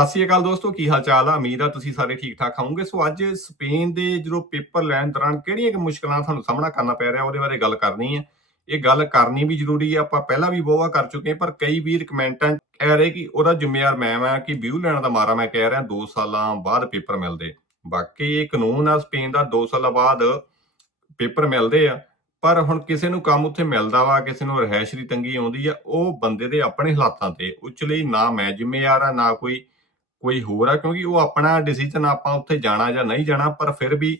ਸਤਿ ਸ਼੍ਰੀ ਅਕਾਲ ਦੋਸਤੋ, ਕੀ ਹਾਲ ਚਾਲ ਆ। ਉਮੀਦ ਆ ਤੁਸੀਂ ਸਾਰੇ ਠੀਕ ਠਾਕ ਹੋਵੋਗੇ। ਸੋ ਅੱਜ ਸਪੇਨ ਦੇ ਜਦੋਂ ਪੇਪਰ ਲੈਣ ਦੌਰਾਨ ਕਿਹੜੀਆਂ ਕਿ ਮੁਸ਼ਕਲਾਂ ਤੁਹਾਨੂੰ ਸਾਹਮਣਾ ਕਰਨਾ ਪੈ ਰਿਹਾ ਉਹਦੇ ਬਾਰੇ ਗੱਲ ਕਰਨੀ ਹੈ। ਇਹ ਗੱਲ ਕਰਨੀ ਵੀ ਜ਼ਰੂਰੀ ਆ, ਆਪਾਂ ਪਹਿਲਾਂ ਵੀ ਬਹੁਤ ਵਾਰ ਕਰ ਚੁੱਕੇ ਹਾਂ, ਪਰ ਕਈ ਵੀਰ ਕਮੈਂਟਾਂ ਕਹਿ ਰਹੇ ਕਿ ਉਹਦਾ ਜ਼ਿੰਮੇਵਾਰ ਮੈਂ ਆ ਕਿ ਵਿਊ ਲੈਣ ਦਾ ਮਾਰਾ ਮੈਂ ਕਹਿ ਰਿਹਾ 2 ਸਾਲਾਂ ਬਾਅਦ ਪੇਪਰ ਮਿਲਦੇ। ਬਾਕੀ ਇਹ ਕਾਨੂੰਨ ਆ ਸਪੇਨ ਦਾ, 2 ਸਾਲਾਂ ਬਾਅਦ ਪੇਪਰ ਮਿਲਦੇ ਆ। ਪਰ ਹੁਣ ਕਿਸੇ ਨੂੰ ਕੰਮ ਉੱਥੇ ਮਿਲਦਾ ਵਾ, ਕਿਸੇ ਨੂੰ ਰਿਹਾਇਸ਼ ਦੀ ਤੰਗੀ ਆਉਂਦੀ ਆ, ਉਹ ਬੰਦੇ ਦੇ ਆਪਣੇ ਹਾਲਾਤਾਂ ਤੇ। ਉਸ ਲਈ ਨਾ ਮੈਂ ਜ਼ਿੰਮੇਵਾਰ ਆ ਨਾ ਕੋਈ ਹੋਰ ਆ, ਕਿਉਂਕਿ ਉਹ ਆਪਣਾ ਡਿਸੀਜਨ, ਆਪਾਂ ਉੱਥੇ ਜਾਣਾ ਜਾਂ ਨਹੀਂ ਜਾਣਾ। ਪਰ ਫਿਰ ਵੀ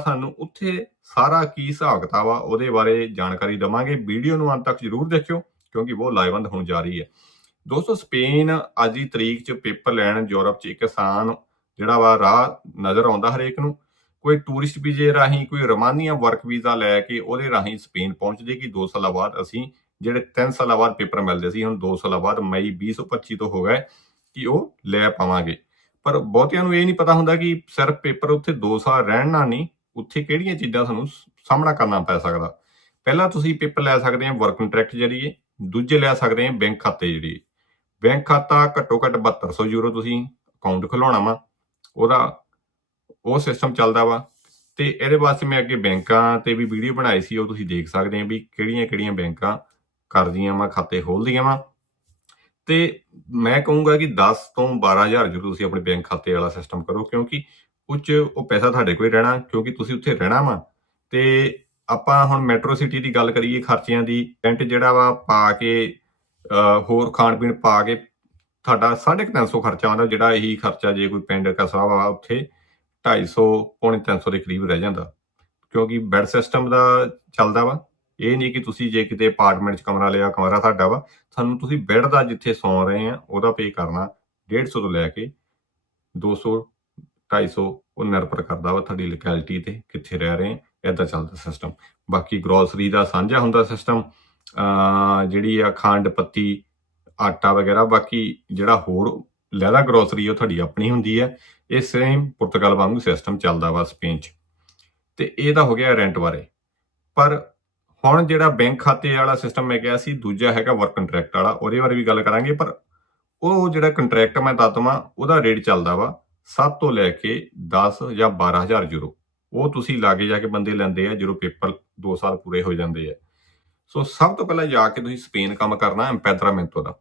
ਸਾਨੂੰ ਉੱਥੇ ਸਾਰਾ ਕੀ ਹਿਸਾਬ ਕਿਤਾਬ ਆ ਉਹਦੇ ਬਾਰੇ ਜਾਣਕਾਰੀ ਦੇਵਾਂਗੇ। ਵੀਡੀਓ ਨੂੰ ਅੰਤ ਤੱਕ ਜ਼ਰੂਰ ਦੇਖਿਓ ਕਿਉਂਕਿ ਬਹੁਤ ਲਾਹੇਵੰਦ ਹੋਣ ਜਾ ਰਹੀ ਹੈ। ਦੋਸਤੋ, ਸਪੇਨ ਅੱਜ ਦੀ ਤਰੀਕ 'ਚ ਪੇਪਰ ਲੈਣ ਯੂਰਪ 'ਚ ਇੱਕ ਆਸਾਨ ਜਿਹੜਾ ਵਾ ਰਾਹ ਨਜ਼ਰ ਆਉਂਦਾ ਹਰੇਕ ਨੂੰ। ਕੋਈ ਟੂਰਿਸਟ ਵੀਜ਼ੇ ਰਾਹੀਂ, ਕੋਈ ਰੋਮਾਨੀਆ ਵਰਕ ਵੀਜ਼ਾ ਲੈ ਕੇ ਉਹਦੇ ਰਾਹੀਂ ਸਪੇਨ ਪਹੁੰਚਦੇ ਕਿ 2 ਸਾਲਾਂ ਬਾਅਦ ਅਸੀਂ ਜਿਹੜੇ 3 ਸਾਲਾਂ ਬਾਅਦ ਪੇਪਰ ਮਿਲਦੇ ਸੀ, ਹੁਣ 2 ਸਾਲਾਂ ਬਾਅਦ ਮਈ 2025 ਤੋਂ ਹੋ ਗਏ ਕਿ ਉਹ ਲੈ ਪਾਵਾਂਗੇ। ਪਰ ਬਹੁਤਿਆਂ ਨੂੰ ਇਹ ਨਹੀਂ ਪਤਾ ਹੁੰਦਾ ਕਿ ਸਿਰਫ ਪੇਪਰ ਉੱਥੇ 2 ਸਾਲ ਰਹਿਣ ਨਾਲ ਨਹੀਂ, ਉੱਥੇ ਕਿਹੜੀਆਂ ਚੀਜ਼ਾਂ ਸਾਨੂੰ ਸਾਹਮਣਾ ਕਰਨਾ ਪੈ ਸਕਦਾ। ਪਹਿਲਾਂ ਤੁਸੀਂ ਪੇਪਰ ਲੈ ਸਕਦੇ ਆ ਵਰਕ ਕੰਟਰੈਕਟ ਜਰੀਏ, ਦੂਜੇ ਲੈ ਸਕਦੇ ਆ ਬੈਂਕ ਖਾਤੇ ਜਰੀਏ। ਬੈਂਕ ਖਾਤਾ ਘੱਟੋ ਘੱਟ 7200 ਯੂਰੋ ਤੁਸੀਂ ਅਕਾਊਂਟ ਖੁਲਾਉਣਾ ਵਾ, ਉਹਦਾ ਉਹ ਸਿਸਟਮ ਚੱਲਦਾ ਵਾ। ਤੇ ਇਹਦੇ ਵਾਸਤੇ ਮੈਂ ਅੱਗੇ ਬੈਂਕਾਂ ਤੇ ਵੀ ਵੀਡੀਓ ਬਣਾਈ ਸੀ, ਉਹ ਤੁਸੀਂ ਦੇਖ ਸਕਦੇ ਆ ਵੀ ਕਿਹੜੀਆਂ ਬੈਂਕਾਂ ਕਰਦੀਆਂ ਵਾ, ਖਾਤੇ ਖੋਲ੍ਹਦੀਆਂ ਵਾ। ਤੇ ਮੈਂ ਕਹੂੰਗਾ ਕਿ 10 ਤੋਂ 12000 ਜਦੋਂ ਤੁਸੀਂ ਆਪਣੇ ਬੈਂਕ ਖਾਤੇ ਵਾਲਾ ਸਿਸਟਮ ਕਰੋ, ਕਿਉਂਕਿ ਉਹ 'ਚ ਉਹ ਪੈਸਾ ਤੁਹਾਡੇ ਕੋਲ ਹੀ ਰਹਿਣਾ, ਕਿਉਂਕਿ ਤੁਸੀਂ ਉੱਥੇ ਰਹਿਣਾ ਵਾ। ਤੇ ਆਪਾਂ ਹੁਣ ਮੈਟਰੋ ਸਿਟੀ ਦੀ ਗੱਲ ਕਰੀਏ, ਖਰਚਿਆਂ ਦੀ, ਰੈਂਟ ਜਿਹੜਾ ਵਾ ਪਾ ਕੇ ਹੋਰ ਖਾਣ ਪੀਣ ਪਾ ਕੇ ਤੁਹਾਡਾ 350 ਖਰਚਾ ਆਉਂਦਾ। ਜਿਹੜਾ ਇਹੀ ਖਰਚਾ ਜੇ ਕੋਈ ਪਿੰਡ ਕਸਬਾ ਵਾ ਉੱਥੇ 250 ਪੌਣੇ 300 ਦੇ ਕਰੀਬ ਰਹਿ ਜਾਂਦਾ, ਕਿਉਂਕਿ ਬੈੱਡ ਸਿਸਟਮ ਦਾ ਚੱਲਦਾ ਵਾ। ਇਹ ਨਹੀਂ ਕਿ ਤੁਸੀਂ ਜੇ ਕਿਤੇ ਅਪਾਰਟਮੈਂਟ 'ਚ ਕਮਰਾ ਲਿਆ, ਕਮਰਾ ਤੁਹਾਡਾ ਵਾ, ਤੁਹਾਨੂੰ ਤੁਸੀਂ ਬੈੱਡ ਦਾ ਜਿੱਥੇ ਸੌਂ ਰਹੇ ਆ ਉਹਦਾ ਪੇ ਕਰਨਾ 150 ਤੋਂ ਲੈ ਕੇ 200 250, ਉਹ ਨਿਰਭਰ ਕਰਦਾ ਵਾ ਤੁਹਾਡੀ ਲੋਕੈਲਿਟੀ ਤੇ ਕਿੱਥੇ ਰਹਿ ਰਹੇ ਆ। ਇੱਦਾਂ ਚੱਲਦਾ ਸਿਸਟਮ। ਬਾਕੀ ਗਰੋਸਰੀ ਦਾ ਸਾਂਝਾ ਹੁੰਦਾ ਸਿਸਟਮ, ਜਿਹੜੀ ਆ ਖੰਡ ਪੱਤੀ ਆਟਾ ਵਗੈਰਾ। ਬਾਕੀ ਜਿਹੜਾ ਹੋਰ ਲੈਦਾ ਗਰੋਸਰੀ ਉਹ ਤੁਹਾਡੀ ਆਪਣੀ ਹੁੰਦੀ ਹੈ। ਇਹ ਸੇਮ ਪੁਰਤਗਾਲ ਵਾਂਗੂ ਸਿਸਟਮ ਚੱਲਦਾ ਵਾ ਸਪੇਨ 'ਚ। ਤੇ ਇਹ ਤਾਂ ਹੋ ਗਿਆ ਰੈਂਟ ਬਾਰੇ। ਪਰ ਹੁਣ ਜਿਹੜਾ ਬੈਂਕ ਖਾਤੇ ਵਾਲਾ ਸਿਸਟਮ ਮੈਂ ਕਿਹਾ ਸੀ, ਦੂਜਾ ਹੈਗਾ ਵਰਕ ਕੰਟਰੈਕਟ ਵਾਲਾ, ਉਹਦੇ ਬਾਰੇ ਵੀ ਗੱਲ ਕਰਾਂਗੇ। ਪਰ ਉਹ ਜਿਹੜਾ ਕੰਟਰੈਕਟ ਮੈਂ ਦੱਸ ਦੇਵਾਂ, ਉਹਦਾ ਰੇਟ ਚੱਲਦਾ ਵਾ 7 ਤੋਂ ਲੈ ਕੇ 10 ਜਾਂ 12000 ਯੂਰੋ। ਉਹ ਤੁਸੀਂ ਲਾਗੇ ਜਾ ਕੇ ਬੰਦੇ ਲੈਂਦੇ ਆ ਜਦੋਂ ਪੇਪਰ 2 ਸਾਲ ਪੂਰੇ ਹੋ ਜਾਂਦੇ ਆ। ਸੋ ਸਭ ਤੋਂ ਪਹਿਲਾਂ ਜਾ ਕੇ ਤੁਸੀਂ ਸਪੇਨ ਕੰਮ ਕਰਨਾ ਐਮਪੈਦਰਾਮੈਂਟੋ ਦਾ।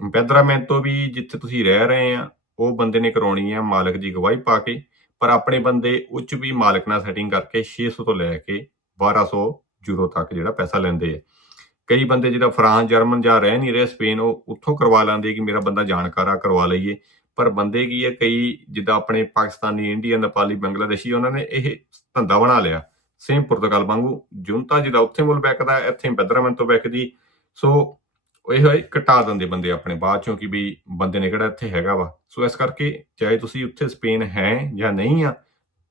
ਐਮਪੈਦਰਾਮੈਂਟੋ ਵੀ ਜਿੱਥੇ ਤੁਸੀਂ ਰਹਿ ਰਹੇ ਆ ਉਹ ਬੰਦੇ ਨੇ ਕਰਾਉਣੀ ਆ ਮਾਲਕ ਦੀ ਗਵਾਹੀ ਪਾ ਕੇ। ਪਰ ਆਪਣੇ ਬੰਦੇ ਉੱਚ ਵੀ ਮਾਲਕ ਨਾਲ ਸੈਟਿੰਗ ਕਰਕੇ 600 ਤੋਂ ਲੈ ਕੇ 1200 ਯੂਰੋ ਤੱਕ ਜਿਹੜਾ ਪੈਸਾ ਲੈਂਦੇ ਆ। ਕਈ ਬੰਦੇ ਜਿਹੜਾ ਫਰਾਂਸ, ਜਰਮਨ ਜਾਂ ਰਹਿ ਨਹੀਂ ਰਹੇ ਸਪੇਨ, ਉਹ ਉੱਥੋਂ ਕਰਵਾ ਲੈਂਦੇ ਕਿ ਮੇਰਾ ਬੰਦਾ ਜਾਣਕਾਰ ਆ, ਕਰਵਾ ਲਈਏ। ਪਰ ਬੰਦੇ ਕੀ ਹੈ, ਕਈ ਜਿੱਦਾਂ ਆਪਣੇ ਪਾਕਿਸਤਾਨੀ, ਇੰਡੀਅਨ, ਨੇਪਾਲੀ, ਬੰਗਲਾਦੇਸ਼ੀ, ਉਹਨਾਂ ਨੇ ਇਹ ਧੰਦਾ ਬਣਾ ਲਿਆ ਸੇਮ ਪੁਰਤਗਾਲ ਵਾਂਗੂ। ਜੁਨਤਾ ਜਿੱਦਾਂ ਉੱਥੇ ਮੁੱਲ ਵਿਕਦਾ, ਇੱਥੇ ਐਮਪੈਦਰਾਮੈਂਟੋ ਵਿਕਦੀ। ਸੋ ਇਹ ਘਟਾ ਦਿੰਦੇ ਬੰਦੇ ਆਪਣੇ ਬਾਅਦ ਚੋਂ ਕਿ ਵੀ ਬੰਦੇ ਨੇ ਕਿਹੜਾ ਇੱਥੇ ਹੈਗਾ ਵਾ। ਸੋ ਇਸ ਕਰਕੇ ਚਾਹੇ ਤੁਸੀਂ ਉੱਥੇ ਸਪੇਨ ਹੈ ਜਾਂ ਨਹੀਂ ਆ,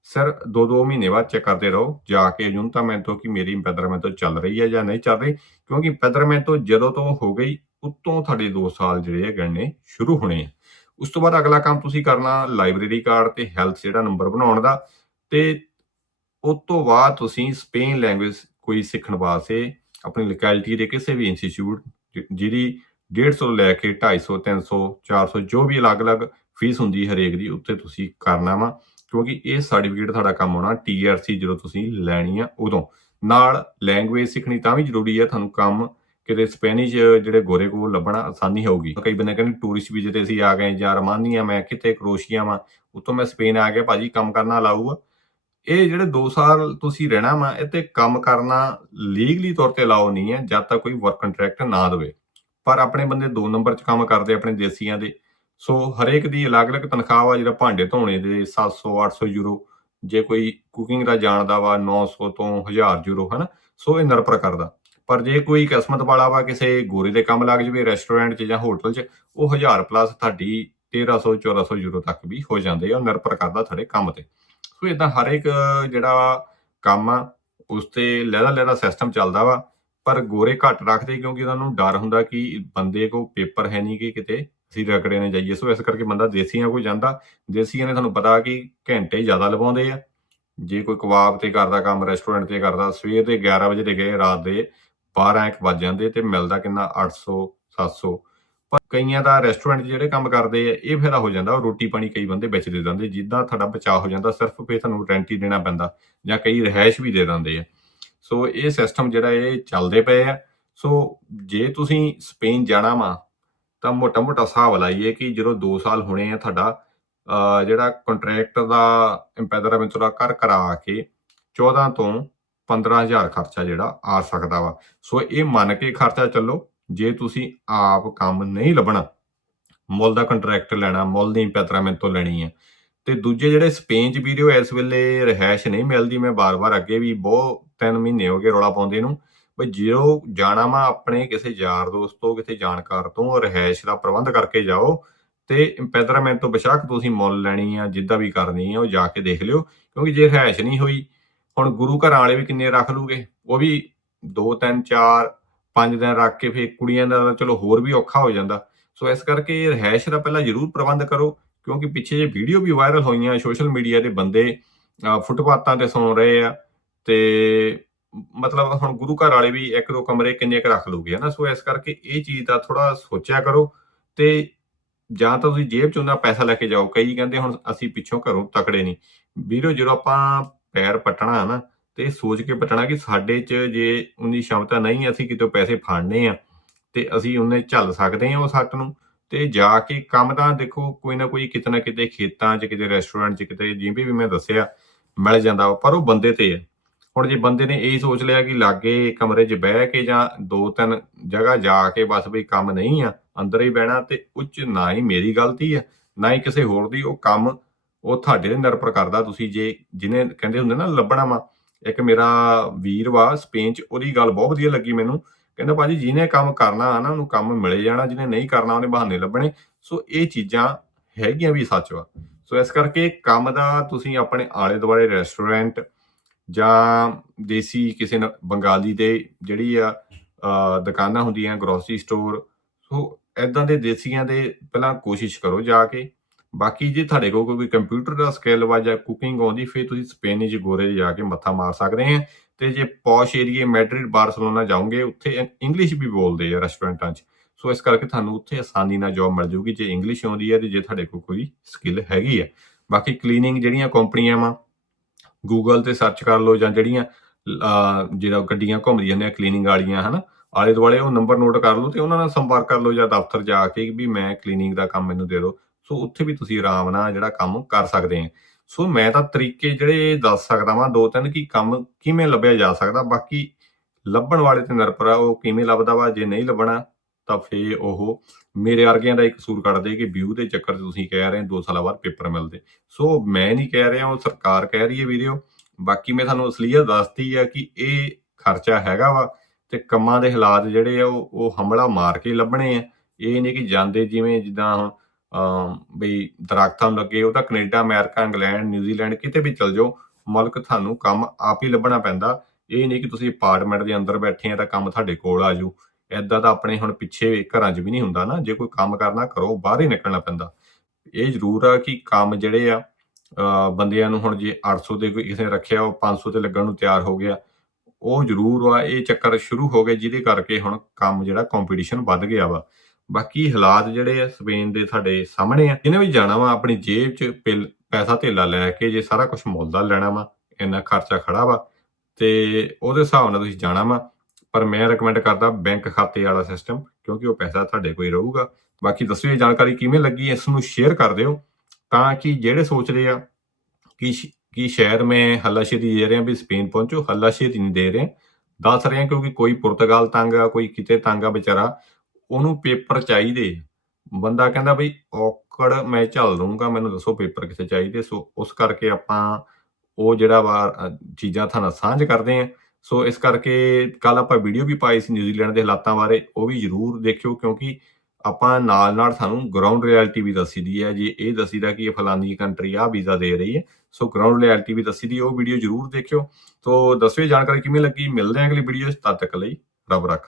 ਸਰ 2-2 ਮਹੀਨੇ ਬਾਅਦ ਚੈੱਕ ਕਰਦੇ ਰਹੋ ਜਾ ਕੇ ਅਯੁੰਤਾਮੈਂਟੋ ਕਿ ਮੇਰੀ ਐਮਪੈਦਰਾਮੈਂਟੋ ਚੱਲ ਰਹੀ ਹੈ ਜਾਂ ਨਹੀਂ ਚੱਲ ਰਹੀ। ਕਿਉਂਕਿ ਐਮਪੈਦਰਾਮੈਂਟੋ ਜਦੋਂ ਤੋਂ ਹੋ ਗਈ ਉੱਤੋਂ ਤੁਹਾਡੇ 2 ਸਾਲ ਜਿਹੜੇ ਆ ਗਣਨੇ ਸ਼ੁਰੂ ਹੋਣੇ ਆ। ਉਸ ਤੋਂ ਬਾਅਦ ਅਗਲਾ ਕੰਮ ਤੁਸੀਂ ਕਰਨਾ ਲਾਇਬ੍ਰੇਰੀ ਕਾਰਡ ਤੇ ਹੈਲਥ ਜਿਹੜਾ ਨੰਬਰ ਬਣਾਉਣ ਦਾ। ਤੇ ਉਸ ਤੋਂ ਬਾਅਦ ਤੁਸੀਂ ਸਪੇਨ ਲੈਂਗੁਏਜ ਕੋਈ ਸਿੱਖਣ ਵਾਸਤੇ ਆਪਣੀ ਲੋਕੈਲਿਟੀ ਦੇ ਕਿਸੇ ਵੀ ਇੰਸਟੀਚਿਊਟ, ਜਿਹਦੀ 150 ਤੋਂ ਲੈ ਕੇ 250, 300, 400 ਜੋ ਵੀ ਅਲੱਗ-ਅਲੱਗ ਫੀਸ ਹੁੰਦੀ ਹਰੇਕ ਦੀ, ਉੱਥੇ ਤੁਸੀਂ ਕਰਨਾ ਵਾ। ਕਿਉਂਕਿ ਇਹ ਸਰਟੀਫਿਕੇਟ ਤੁਹਾਡਾ ਕੰਮ ਆਉਣਾ TRC ਜਦੋਂ ਤੁਸੀਂ ਲੈਣੀ ਆ ਉਦੋਂ। ਨਾਲ ਲੈਂਗੁਏਜ ਸਿੱਖਣੀ ਤਾਂ ਵੀ ਜ਼ਰੂਰੀ ਆ, ਤੁਹਾਨੂੰ ਕੰਮ ਕਿਤੇ ਸਪੈਨਿਸ਼ ਜਿਹੜੇ ਗੋਰੇ ਕੋਲ ਲੱਭਣਾ ਆਸਾਨੀ ਹੋਊਗੀ। ਕਈ ਬੰਦੇ ਕਹਿੰਦੇ ਟੂਰਿਸਟ ਵੀਜ਼ੇ ਤੇ ਅਸੀਂ ਆ ਗਏ, ਜਾਂ ਰੋਮਾਨੀਆ, ਮੈਂ ਕਿਤੇ ਕਰੋਸ਼ੀਆ ਵਾ, ਉੱਥੋਂ ਮੈਂ ਸਪੇਨ ਆ ਗਿਆ, ਭਾਜੀ ਕੰਮ ਕਰਨਾ ਅਲਾਊ ਆ। ਇਹ ਜਿਹੜੇ 2 ਸਾਲ ਤੁਸੀਂ ਰਹਿਣਾ ਵਾ, ਇਹ ਤੇ ਕੰਮ ਕਰਨਾ ਲੀਗਲੀ ਤੌਰ ਤੇ ਅਲਾਊ ਨਹੀਂ ਹੈ ਜਦ ਤੱਕ ਕੋਈ ਵਰਕ ਕੰਟਰੈਕਟ ਨਾ ਦੇਵੇ। ਪਰ ਆਪਣੇ ਬੰਦੇ 2 ਨੰਬਰ 'ਚ ਕੰਮ ਕਰਦੇ ਆਪਣੇ ਦੇਸੀਆਂ ਦੇ। ਸੋ ਹਰੇਕ ਦੀ ਅਲੱਗ-ਅਲੱਗ ਤਨਖਾਹ ਵਾ। ਜਿਹੜਾ ਭਾਂਡੇ ਧੋਣੇ ਦੇ 700-800 ਯੂਰੋ, ਜੇ ਕੋਈ ਕੁਕਿੰਗ ਦਾ ਜਾਣਦਾ ਵਾ 900 ਤੋਂ 1000 ਯੂਰੋ, ਹਨਾ। ਸੋ ਇਹ ਨਿਰਭਰ ਕਰਦਾ। ਪਰ ਜੇ ਕੋਈ ਕਿਸਮਤ ਵਾਲਾ ਵਾ, ਕਿਸੇ ਗੋਰੇ ਦੇ ਕੰਮ ਲੱਗ ਜਾਵੇ ਰੈਸਟੋਰੈਂਟ 'ਚ ਜਾਂ ਹੋਟਲ 'ਚ, ਉਹ 1000 ਪਲੱਸ ਤੁਹਾਡੀ 1300-1400 ਯੂਰੋ ਤੱਕ ਵੀ ਹੋ ਜਾਂਦੇ ਆ। ਨਿਰਭਰ ਕਰਦਾ ਤੁਹਾਡੇ ਕੰਮ ਤੇ। ਸੋ ਇਦਾਂ ਹਰ ਇੱਕ ਜਿਹੜਾ ਕੰਮ ਆ ਉਸ ਤੇ ਲਹਿਦਾ ਸਿਸਟਮ ਚੱਲਦਾ ਵਾ। ਪਰ ਗੋਰੇ ਘੱਟ ਰੱਖਦੇ ਕਿਉਂਕਿ ਉਹਨਾਂ ਨੂੰ ਡਰ ਹੁੰਦਾ ਕਿ ਬੰਦੇ ਕੋਲ ਪੇਪਰ ਹੈ ਨਹੀਂ ਕਿ ਕਿਤੇ ਅਸੀਂ ਰਗੜੇ ਨੇ ਜਾਈਏ। ਸੋ ਇਸ ਕਰਕੇ ਬੰਦਾ ਦੇਸੀਆਂ ਕੋਲ ਜਾਂਦਾ। ਦੇਸੀਆਂ ਨੇ ਤੁਹਾਨੂੰ ਪਤਾ ਕਿ ਘੰਟੇ ਜ਼ਿਆਦਾ ਲਵਾਉਂਦੇ ਆ। ਜੇ ਕੋਈ ਕਬਾਬ ਤੇ ਕਰਦਾ ਕੰਮ, ਰੈਸਟੋਰੈਂਟ ਤੇ ਕਰਦਾ, ਸਵੇਰ ਦੇ 11 ਵਜੇ ਤੇ ਗਏ, ਰਾਤ ਦੇ 12-1 ਵੱਜ ਜਾਂਦੇ ਤੇ ਮਿਲਦਾ ਕਿੰਨਾ 800-700। ਪਰ ਕਈਆਂ ਦਾ ਰੈਸਟੋਰੈਂਟ ਜਿਹੜੇ ਕੰਮ ਕਰਦੇ ਆ ਇਹ ਫਾਇਦਾ ਹੋ ਜਾਂਦਾ, ਉਹ ਰੋਟੀ ਪਾਣੀ ਕਈ ਬੰਦੇ ਵਿੱਚ ਦੇ ਦਿੰਦੇ, ਜਿੱਦਾਂ ਤੁਹਾਡਾ ਬਚਾਅ ਹੋ ਜਾਂਦਾ, ਸਿਰਫ ਫਿਰ ਤੁਹਾਨੂੰ ਰੈਂਟ ਹੀ ਦੇਣਾ ਪੈਂਦਾ ਜਾਂ ਕਈ ਰਿਹਾਇਸ਼ ਵੀ ਦੇ ਦਿੰਦੇ ਆ। ਸੋ ਇਹ ਸਿਸਟਮ ਜਿਹੜਾ ਇਹ ਚੱਲਦੇ ਪਏ ਆ। ਸੋ ਜੇ ਤੁਸੀਂ ਸਪੇਨ ਜਾਣਾ ਵਾ ਤਾਂ ਮੋਟਾ ਹਿਸਾਬ ਲਾਈਏ ਕਿ ਜਦੋਂ 2 ਸਾਲ ਹੋਣੇ ਆ ਤੁਹਾਡਾ ਜਿਹੜਾ ਕੰਟਰੈਕਟ ਦਾ ਇੰਪੈਦਰਾਮੈਂਟੋ ਦਾ ਘਰ ਕਰਾ ਕੇ 14 ਤੋਂ 15,000 ਖਰਚਾ ਜਿਹੜਾ ਆ ਸਕਦਾ ਵਾ। ਸੋ ਇਹ ਮੰਨ ਕੇ ਖਰਚਾ ਚੱਲੋ, ਜੇ ਤੁਸੀਂ ਆਪ ਕੰਮ ਨਹੀਂ ਲੱਭਣਾ, ਮੁੱਲ ਦਾ ਕੰਟਰੈਕਟ ਲੈਣਾ, ਮੁੱਲ ਦੀ ਇੰਪੈਦਰਾਮੈਂਟੋ ਲੈਣੀ ਆ। ਤੇ ਦੂਜੇ ਜਿਹੜੇ ਸਪੇਨ 'ਚ ਵੀਡੀਓ ਇਸ ਵੇਲੇ ਰਿਹਾਇਸ਼ ਨਹੀਂ ਮਿਲਦੀ, ਮੈਂ ਬਾਰ-ਬਾਰ ਅੱਗੇ ਵੀ ਬਹੁਤ 3 ਮਹੀਨੇ ਹੋ ਗਏ ਰੌਲਾ ਪਾਉਂਦੇ ਨੂੰ, ਬਈ ਜਦੋਂ ਜਾਣਾ ਵਾ ਆਪਣੇ ਕਿਸੇ ਯਾਰ ਦੋਸਤ ਤੋਂ, ਕਿਸੇ ਜਾਣਕਾਰ ਤੋਂ ਰਿਹਾਇਸ਼ ਦਾ ਪ੍ਰਬੰਧ ਕਰਕੇ ਜਾਓ ਤੇ ਇੰਪੈਦਰਾਮੈਂਟੋ ਬੇਸ਼ੱਕ ਤੁਸੀਂ ਮੁੱਲ ਲੈਣੀ ਆ, ਜਿੱਦਾਂ ਵੀ ਕਰਨੀ ਆ ਉਹ ਜਾ ਕੇ ਦੇਖ ਲਿਓ। ਕਿਉਂਕਿ ਜੇ ਰਿਹਾਇਸ਼ ਨਹੀਂ ਹੋਈ, ਹੁਣ ਗੁਰੂ ਘਰਾਂ ਵਾਲੇ ਵੀ ਕਿੰਨੇ ਰੱਖ ਲੂਗੇ, ਉਹ ਵੀ 2 3 4 5 ਦਿਨ ਰੱਖ ਕੇ ਫਿਰ ਕੁੜੀਆਂ ਦਾ ਤਾਂ ਚਲੋ ਹੋਰ ਵੀ ਔਖਾ ਹੋ ਜਾਂਦਾ। ਸੋ ਇਸ ਕਰਕੇ ਰਿਹਾਇਸ਼ ਦਾ ਪਹਿਲਾਂ ਜ਼ਰੂਰ ਪ੍ਰਬੰਧ ਕਰੋ, ਕਿਉਂਕਿ ਪਿੱਛੇ ਜੇ ਵੀਡੀਓ ਵੀ ਵਾਇਰਲ ਹੋਈਆਂ ਸੋਸ਼ਲ ਮੀਡੀਆ ਦੇ ਬੰਦੇ ਫੁੱਟਪਾਥਾਂ ਤੇ ਸੌਂ ਰਹੇ ਆ ਤੇ ਮਤਲਬ ਹੁਣ ਗੁਰੂ ਘਰ ਵਾਲੇ ਵੀ 1-2 ਕਮਰੇ ਕਿੰਨੇ ਕੁ ਰੱਖ ਲੂਗੇ ਹਨਾ। ਸੋ ਇਸ ਕਰਕੇ ਇਹ ਚੀਜ਼ ਦਾ ਥੋੜਾ ਸੋਚਿਆ ਕਰੋ ਤੇ ਜਾਂ ਤਾਂ ਤੁਸੀਂ ਜੇਬ 'ਚ ਉਹਨਾਂ ਪੈਸਾ ਲੈ ਕੇ ਜਾਓ। ਕਈ ਕਹਿੰਦੇ ਹੁਣ ਅਸੀਂ ਪਿੱਛੋਂ ਘਰੋਂ ਤਕੜੇ ਨਹੀਂ, ਵੀਰੋ ਜਦੋਂ ਆਪਾਂ ਪੈਰ ਪੱਟਣਾ ਨਾ ਤੇ ਸੋਚ ਕੇ ਪੱਟਣਾ ਕਿ ਸਾਡੇ 'ਚ ਜੇ ਉਨੀ ਸ਼ਮਤਾ ਨਹੀਂ, ਅਸੀਂ ਕਿਤੋਂ ਪੈਸੇ ਫੜਨੇ ਆ ਤੇ ਅਸੀਂ ਉਹਨੇ ਝੱਲ ਸਕਦੇ ਹਾਂ ਉਹ ਸੱਟ ਨੂੰ। ਤੇ ਜਾ ਕੇ ਕੰਮ ਤਾਂ ਦੇਖੋ ਕੋਈ ਨਾ ਕੋਈ ਕਿਤੇ ਨਾ ਕਿਤੇ ਖੇਤਾਂ 'ਚ, ਕਿਤੇ ਰੈਸਟੋਰੈਂਟ 'ਚ, ਕਿਤੇ ਜਿਵੇਂ ਵੀ ਮੈਂ ਦੱਸਿਆ ਮਿਲ ਜਾਂਦਾ, ਪਰ ਉਹ ਬੰਦੇ ਤੇ ਹੈ। ਹੁਣ ਜੇ ਬੰਦੇ ਨੇ ਇਹ ਸੋਚ ਲਿਆ ਕਿ ਲਾਗੇ ਕਮਰੇ 'ਚ ਬਹਿ ਕੇ ਜਾਂ 2-3 ਜਗ੍ਹਾ ਜਾ ਕੇ ਬਸ ਵੀ ਕੰਮ ਨਹੀਂ ਆ, ਅੰਦਰ ਹੀ ਬਹਿਣਾ, ਤੇ ਉੱਚ ਨਾ ਹੀ ਮੇਰੀ ਗਲਤੀ ਆ ਨਾ ਹੀ ਕਿਸੇ ਹੋਰ ਦੀ। ਉਹ ਕੰਮ ਉਹ ਤੁਹਾਡੇ ਤੇ ਨਿਰਭਰ ਕਰਦਾ। ਤੁਸੀਂ ਜੇ ਜਿਹਨੇ ਕਹਿੰਦੇ ਹੁੰਦੇ ਨਾ ਲੱਭਣਾ ਵਾ, ਇੱਕ ਮੇਰਾ ਵੀਰ ਵਾ ਸਪੇਨ 'ਚ, ਉਹਦੀ ਗੱਲ ਬਹੁਤ ਵਧੀਆ ਲੱਗੀ ਮੈਨੂੰ। ਕਹਿੰਦਾ ਭਾਜੀ ਜਿਹਨੇ ਕੰਮ ਕਰਨਾ ਆ ਨਾ ਉਹਨੂੰ ਕੰਮ ਮਿਲੇ ਜਾਣਾ, ਜਿਹਨੇ ਨਹੀਂ ਕਰਨਾ ਉਹਨੇ ਬਹਾਨੇ ਲੱਭਣੇ। ਸੋ ਇਹ ਚੀਜ਼ਾਂ ਹੈਗੀਆਂ ਵੀ ਸੱਚ ਵਾ। ਸੋ ਇਸ ਕਰਕੇ ਕੰਮ ਦਾ ਤੁਸੀਂ ਆਪਣੇ ਆਲੇ ਦੁਆਲੇ ਰੈਸਟੋਰੈਂਟ ਜਾਂ ਦੇਸੀ ਕਿਸੇ ਬੰਗਾਲੀ ਦੇ ਜਿਹੜੀ ਆ ਦੁਕਾਨਾਂ ਹੁੰਦੀਆਂ, ਗਰੋਸਰੀ ਸਟੋਰ, ਸੋ ਏਦਾਂ ਦੇ ਦੇਸੀਆਂ ਦੇ ਪਹਿਲਾਂ ਕੋਸ਼ਿਸ਼ ਕਰੋ ਜਾ ਕੇ। ਬਾਕੀ ਜੇ ਤੁਹਾਡੇ ਕੋਲ ਕੋਈ ਕੰਪਿਊਟਰ ਦਾ ਸਕਿੱਲ ਵਾ ਜਾਂ ਕੁਕਿੰਗ ਆਉਂਦੀ, ਫਿਰ ਤੁਸੀਂ ਸਪੇਨਿਸ਼ ਗੋਰੇ ਜਾ ਕੇ ਮੱਥਾ ਮਾਰ ਸਕਦੇ ਆ। ਤੇ ਜੇ ਪੌਸ਼ ਏਰੀਏ ਮੈਡਰਿਡ, ਬਾਰਸਲੋਨਾ ਜਾਓਗੇ, ਉੱਥੇ ਇੰਗਲਿਸ਼ ਵੀ ਬੋਲਦੇ ਆ ਰੈਸਟੋਰੈਂਟਾਂ 'ਚ। ਸੋ ਇਸ ਕਰਕੇ ਤੁਹਾਨੂੰ ਉੱਥੇ ਆਸਾਨੀ ਨਾਲ ਜੋਬ ਮਿਲ ਜਾਊਗੀ ਜੇ ਇੰਗਲਿਸ਼ ਆਉਂਦੀ ਹੈ ਤੇ ਜੇ ਤੁਹਾਡੇ ਕੋਲ ਕੋਈ ਸਕਿੱਲ ਹੈਗੀ ਆ। ਬਾਕੀ ਕਲੀਨਿੰਗ ਜਿਹੜੀਆਂ ਕੰਪਨੀਆਂ ਵਾ, ਗੂਗਲ ਤੇ ਸਰਚ ਕਰ ਲਓ, ਜਾਂ ਜਿਹੜੀਆਂ ਜਿਹੜਾ ਗੱਡੀਆਂ ਘੁੰਮਦੀਆਂ ਨੇ ਕਲੀਨਿੰਗ ਵਾਲੀਆਂ ਹਨਾ ਆਲੇ ਦੁਆਲੇ, ਉਹ ਨੰਬਰ ਨੋਟ ਕਰ ਲਓ ਤੇ ਉਹਨਾਂ ਨਾਲ ਸੰਪਰਕ ਕਰ ਲਓ, ਜਾਂ ਦਫ਼ਤਰ ਜਾ ਕੇ ਵੀ ਮੈਂ ਕਲੀਨਿੰਗ ਦਾ ਕੰਮ ਮੈਨੂੰ ਦੇ ਦਿਓ। ਸੋ ਉੱਥੇ ਵੀ ਤੁਸੀਂ ਆਰਾਮ ਨਾਲ ਜਿਹੜਾ ਕੰਮ ਕਰ ਸਕਦੇ ਆ। ਸੋ ਮੈਂ ਤਾਂ ਤਰੀਕੇ ਜਿਹੜੇ ਦੱਸ ਸਕਦਾ ਵਾਂ 2-3 ਕਿ ਕੰਮ ਕਿਵੇਂ ਲੱਭਿਆ ਜਾ ਸਕਦਾ। ਬਾਕੀ ਲੱਭਣ ਵਾਲੇ ਤੇ ਨਿਰਭਰ ਆ ਉਹ ਕਿਵੇਂ ਲੱਭਦਾ ਵਾ। ਜੇ ਨਹੀਂ ਲੱਭਣਾ ਤਾਂ ਫੇਰ ਉਹ ਮੇਰੇ ਵਰਗਿਆਂ ਦਾ ਹੀ ਕਸੂਰ ਕੱਢਦੇ ਕਿ ਵਿਊ ਦੇ ਚੱਕਰ 'ਚ ਤੁਸੀਂ ਕਹਿ ਰਹੇ 2 ਸਾਲਾਂ ਬਾਅਦ ਪੇਪਰ ਮਿਲਦੇ। ਸੋ ਮੈਂ ਨਹੀਂ ਕਹਿ ਰਿਹਾ, ਉਹ ਸਰਕਾਰ ਕਹਿ ਰਹੀ ਹੈ ਵੀਡੀਓ। ਬਾਕੀ ਮੈਂ ਤੁਹਾਨੂੰ ਅਸਲੀਅਤ ਦੱਸਤੀ ਆ ਕਿ ਇਹ ਖਰਚਾ ਹੈਗਾ ਵਾ ਤੇ ਕੰਮਾਂ ਦੇ ਹਾਲਾਤ ਜਿਹੜੇ ਆ ਉਹ ਹਮਲਾ ਮਾਰ ਕੇ ਲੱਭਣੇ ਆ। ਇਹ ਨਹੀਂ ਕਿ ਜਾਂਦੇ ਜਿਵੇਂ ਜਿੱਦਾਂ ਹੁਣ ਬਈ ਦਰਖਤਾਂ ਨੂੰ ਲੱਗੇ, ਉਹ ਤਾਂ ਕੈਨੇਡਾ, ਅਮਰੀਕਾ, ਇੰਗਲੈਂਡ, ਨਿਊਜ਼ੀਲੈਂਡ ਕਿਤੇ ਵੀ ਚਲ ਜਾਓ, ਮੁਲਕ ਤੁਹਾਨੂੰ ਕੰਮ ਆਪ ਹੀ ਲੱਭਣਾ ਪੈਂਦਾ। ਇਹ ਨਹੀਂ ਕਿ ਤੁਸੀਂ ਅਪਾਰਟਮੈਂਟ ਦੇ ਅੰਦਰ ਬੈਠੇ ਆ ਤਾਂ ਕੰਮ ਤੁਹਾਡੇ ਕੋਲ ਆ ਜਾਊ। ਏਦਾਂ ਤਾਂ ਆਪਣੇ ਹੁਣ ਪਿੱਛੇ ਘਰਾਂ 'ਚ ਵੀ ਨਹੀਂ ਹੁੰਦਾ ਨਾ। ਜੇ ਕੋਈ ਕੰਮ ਕਰਨਾ ਘਰੋਂ ਬਾਹਰ ਹੀ ਨਿਕਲਣਾ ਪੈਂਦਾ। ਇਹ ਜ਼ਰੂਰ ਆ ਕਿ ਕੰਮ ਜਿਹੜੇ ਆ ਬੰਦਿਆਂ ਨੂੰ ਹੁਣ ਜੇ 800 ਤੇ ਕੋਈ ਕਿਸੇ ਨੇ ਰੱਖਿਆ, ਉਹ 500 ਤੇ ਲੱਗਣ ਨੂੰ ਤਿਆਰ ਹੋ ਗਿਆ, ਉਹ ਜ਼ਰੂਰ ਆ। ਇਹ ਚੱਕਰ ਸ਼ੁਰੂ ਹੋ ਗਏ ਜਿਹਦੇ ਕਰਕੇ ਹੁਣ ਕੰਮ ਜਿਹੜਾ ਕੰਪੀਟੀਸ਼ਨ ਵੱਧ ਗਿਆ ਵਾ। ਬਾਕੀ ਹਾਲਾਤ ਜਿਹੜੇ ਆ ਸਪੇਨ ਦੇ ਤੁਹਾਡੇ ਸਾਹਮਣੇ ਆ। ਜਿਹਨੇ ਵੀ ਜਾਣਾ ਵਾ ਆਪਣੀ ਜੇਬ 'ਚ ਪੈਸਾ ਧੇਲਾ ਲੈ ਕੇ, ਜੇ ਸਾਰਾ ਕੁਝ ਮੁੱਲ ਦਾ ਲੈਣਾ ਵਾ, ਇੰਨਾ ਖਰਚਾ ਖੜਾ ਵਾ ਤੇ ਉਹਦੇ ਹਿਸਾਬ ਨਾਲ ਤੁਸੀਂ ਜਾਣਾ ਵਾ। ਪਰ ਮੈਂ ਰეკਮੈਂਡ ਕਰਦਾ ਬੈਂਕ ਖਾਤੇ ਵਾਲਾ ਸਿਸਟਮ, ਕਿਉਂਕਿ ਉਹ ਪੈਸਾ ਤੁਹਾਡੇ ਕੋਲ ਹੀ ਰਹੂਗਾ। ਬਾਕੀ ਦੱਸਿਓ ਇਹ ਜਾਣਕਾਰੀ ਕਿਵੇਂ ਲੱਗੀ, ਇਸ ਨੂੰ ਸ਼ੇਅਰ ਕਰ ਦਿਓ ਤਾਂ ਕਿ ਜਿਹੜੇ ਸੋਚਦੇ ਆ ਕਿ ਸ਼ਾਇਦ ਮੈਂ ਹੱਲਾਸ਼ੇਰੀ ਦੇ ਰਿਹਾ ਵੀ ਸਪੇਨ ਪਹੁੰਚੋ, ਹੱਲਾਸ਼ੇਰੀ ਨਹੀਂ ਦੇ ਰਿਹਾ, ਦੱਸ ਰਿਹਾ ਕਿਉਂਕਿ ਕੋਈ ਪੁਰਤਗਾਲ ਤੰਗ ਆ, ਕੋਈ ਕਿਤੇ ਤੰਗ ਆ ਵਿਚਾਰਾ, ਉਹਨੂੰ ਪੇਪਰ ਚਾਹੀਦੇ। ਬੰਦਾ ਕਹਿੰਦਾ ਬਈ ਔਕੜ ਮੈਂ ਝੱਲ ਦੂੰਗਾ, ਮੈਨੂੰ ਦੱਸੋ ਪੇਪਰ ਕਿੱਥੇ ਚਾਹੀਦੇ। ਸੋ ਉਸ ਕਰਕੇ ਆਪਾਂ ਉਹ ਜਿਹੜਾ ਵਾ ਚੀਜ਼ਾਂ ਤੁਹਾਨੂੰ ਸਾਂਝ ਕਰਦੇ ਆ। ਸੋ ਇਸ ਕਰਕੇ ਕੱਲ ਆਪਾਂ ਵੀਡੀਓ ਵੀ ਪਾਈ ਸੀ ਨਿਊਜ਼ੀਲੈਂਡ ਦੇ ਹਾਲਾਤਾਂ ਬਾਰੇ, ਉਹ ਵੀ ਜ਼ਰੂਰ ਦੇਖਿਓ ਕਿਉਂਕਿ ਆਪਾਂ ਨਾਲ ਸਾਨੂੰ ਗਰਾਊਂਡ ਰਿਐਲਿਟੀ ਵੀ ਦੱਸੀ ਦੀ ਹੈ। ਜੇ ਇਹ ਦੱਸੀ ਦਾ ਕਿ ਫਲਾਨੀ ਕੰਟਰੀ ਆ ਵੀਜ਼ਾ ਦੇ ਰਹੀ ਹੈ, ਸੋ ਗਰਾਊਂਡ ਰਿਐਲਿਟੀ ਵੀ ਦੱਸੀ ਦੀ, ਉਹ ਵੀਡੀਓ ਜ਼ਰੂਰ ਦੇਖਿਓ। ਸੋ ਦੱਸਿਓ ਜਾਣਕਾਰੀ ਕਿਵੇਂ ਲੱਗੀ। ਮਿਲਦੇ ਹਾਂ ਅਗਲੀ ਵੀਡੀਓ 'ਚ, ਤਦ ਤੱਕ ਲਈ ਰੱਬ ਰੱਖ।